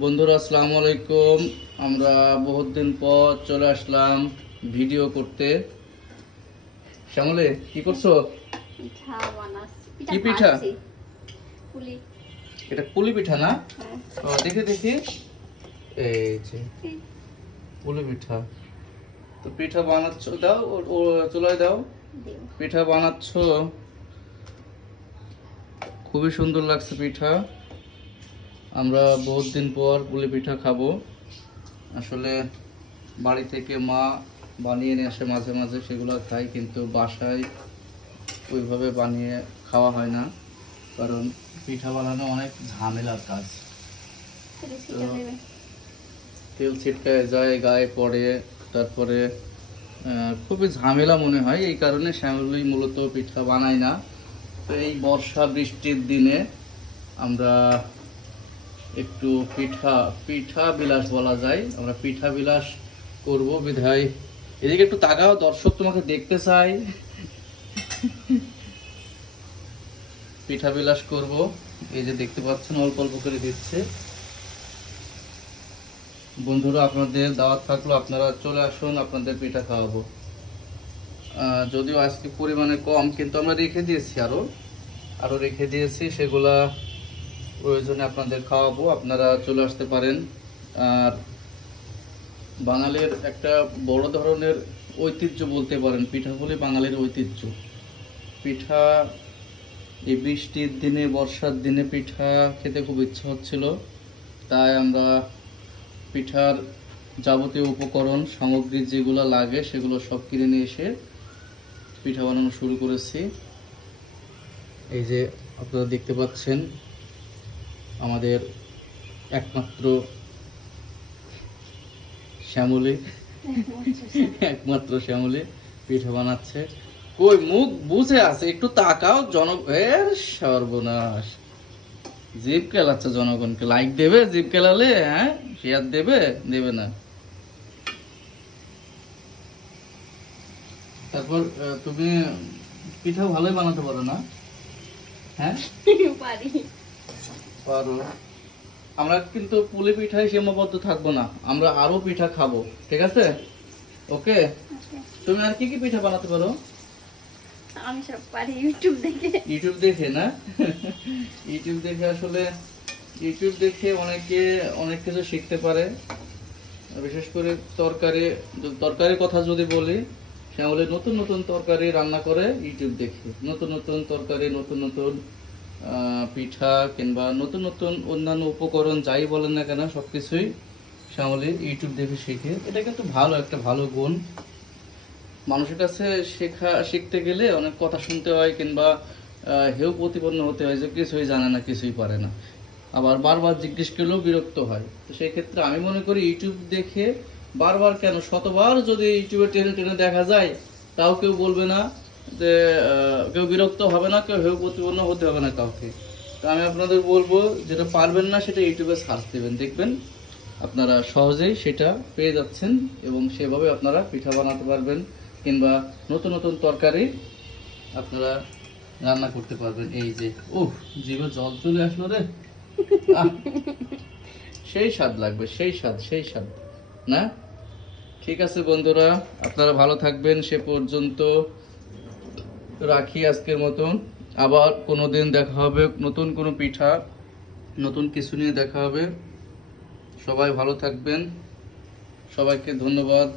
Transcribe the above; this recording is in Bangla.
বন্ধুরা আসসালামু আলাইকুম। আমরা বহুত দিন পর চলে আসলাম ভিডিও করতে। শ্যামলে কি করছো? পিঠা বানাচ্ছি। কি পিঠা? ভাজছি। পুলি। এটা পুলি পিঠা না? হ্যাঁ। ও, দেখি দেখি। এই যে পুলি পিঠা। তো পিঠা বানাচ্ছো, দাও ও চুলায় দাও। দিও। পিঠা বানাচ্ছো, খুবই সুন্দর লাগছে পিঠা। আমরা বহুত দিন পর পুলি পিঠা খাবো। আসলে বাড়ি থেকে মা বানিয়ে নিয়ে আসে মাঝে মাঝে, সেগুলো খাই, কিন্তু বাসায় ওইভাবে বানিয়ে খাওয়া হয় না, কারণ পিঠা বানানো অনেক ঝামেলার কাজ। তেলে তো ছিটা দেবে। তেল ছিটকায় যায়, গায়ে পড়ে, তারপরে খুবই ঝামেলা মনে হয়। এই কারণে শ্যামলি মূলত পিঠা বানাই না। তো এই বর্ষা বৃষ্টির দিনে আমরা একটু পিঠা পিঠা বিলাস বলা যায়, আমরা পিঠা বিলাস করব বিধায়। এদিকে একটু তাকাও, দর্শক তোমাকে দেখতে চাই। পিঠা বিলাস করব, এই যে দেখতে পাচ্ছেন অল্প অল্প করে দিচ্ছে। বন্ধুরা, আপনাদের দাওয়াত থাকলো, আপনারা চলে আসুন, আপনাদের পিঠা খাওয়াবো। যদিও আজকে পরিমাণে কম, কিন্তু আমরা রেখে দিয়েছি, আরো রেখে দিয়েছি, সেগুলা প্রয়োজনে আপনাদের খাওয়াবো, আপনারা চলে আসতে পারেন। আর বাঙালির একটা বড় ধরনের ঐতিহ্য বলতে পারেন, পিঠাগুলি বাঙালির ঐতিহ্য। পিঠা এই বৃষ্টির দিনে, বর্ষার দিনে পিঠা খেতে খুব ইচ্ছা হচ্ছিল, তাই আমরা পিঠার যাবতীয় উপকরণ সামগ্রী যেগুলো লাগে সেগুলো সব কিনে নিয়ে এসে পিঠা বানানো শুরু করেছি। এই যে আপনারা দেখতে পাচ্ছেন, আমাদের একমাত্র শ্যামলী একমাত্র শ্যামলী পিঠা বানাচ্ছে। কই মুখ বুঝে আছে, একটু তাকাও। এর সর্বনাশ, জিভ কেলাচ্ছে জনগণকে। লাইক দেবে জিভ কেলালে? হ্যাঁ, শেয়ার দেবে? দেবে না। তারপর তুমি পিঠা ভালোই বানাতে পারো না? হ্যাঁ পারি। পারো। আমরা কিন্তু পুলি পিঠায় সীমাবদ্ধ থাকবো না, আমরা আরো পিঠা খাবো, ঠিক আছে? ওকে। আচ্ছা। তুমি আর কি কি পিঠা বানাতে পারো? আমি সব পারি ইউটিউব দেখে। ইউটিউব দেখে না? ইউটিউব দেখে, আসলে ইউটিউব দেখে অনেকে অনেক কিছু শিখতে পারে। বিশেষ করে তরকারির কথা যদি বলি, শ্যামলে নতুন নতুন তরকারি রান্না করে ইউটিউব দেখে। নতুন নতুন তরকারি, নতুন নতুন পিঠা, কিংবা নতুন নতুন অন্যান্য উপকরণ যাই বলেন না কেন, সবকিছুই শ্যামলি ইউটিউব দেখে শিখে। এটা কিন্তু একটা ভালো গুণ। মানুষের কাছে শিখতে গেলে অনেক কথা শুনতে হয়, কিংবা হেউ প্রতিপন্ন হতে হয় যে কিছুই জানে না, কিছুই পারে না। আবার বারবার জিজ্ঞেস করলেও বিরক্ত হয়। তো সেই ক্ষেত্রে আমি মনে করি ইউটিউব দেখে বারবার কেন, শতবার যদি ইউটিউবে টেনে টেনে দেখা যায়, তাও কেউ বলবে না যে, কেউ বিরক্ত হবে না, কেউ হেউ প্রতিপন্ন হতে হবে না কাউকে। তো আমি আপনাদের বলবো, যেটা পারবেন না সেটা ইউটিউবে সার্চ দেবেন, দেখবেন আপনারা সহজেই সেটা পেয়ে যাচ্ছেন, এবং সেভাবে আপনারা পিঠা বানাতে পারবেন, কিংবা নতুন নতুন তরকারি আপনারা রান্না করতে পারবেন। এই যে জিভে জল চলে আসলো রে। আহ, সেই স্বাদ লাগবে, সেই স্বাদ না? ঠিক আছে বন্ধুরা, আপনারা ভালো থাকবেন। সে পর্যন্ত রাখি আজকের মতন। আবার কোনোদিন দেখা হবে, নতুন কোনো পিঠা, নতুন কিছু নিয়ে দেখা হবে। সবাই ভালো থাকবেন, সবাইকে ধন্যবাদ।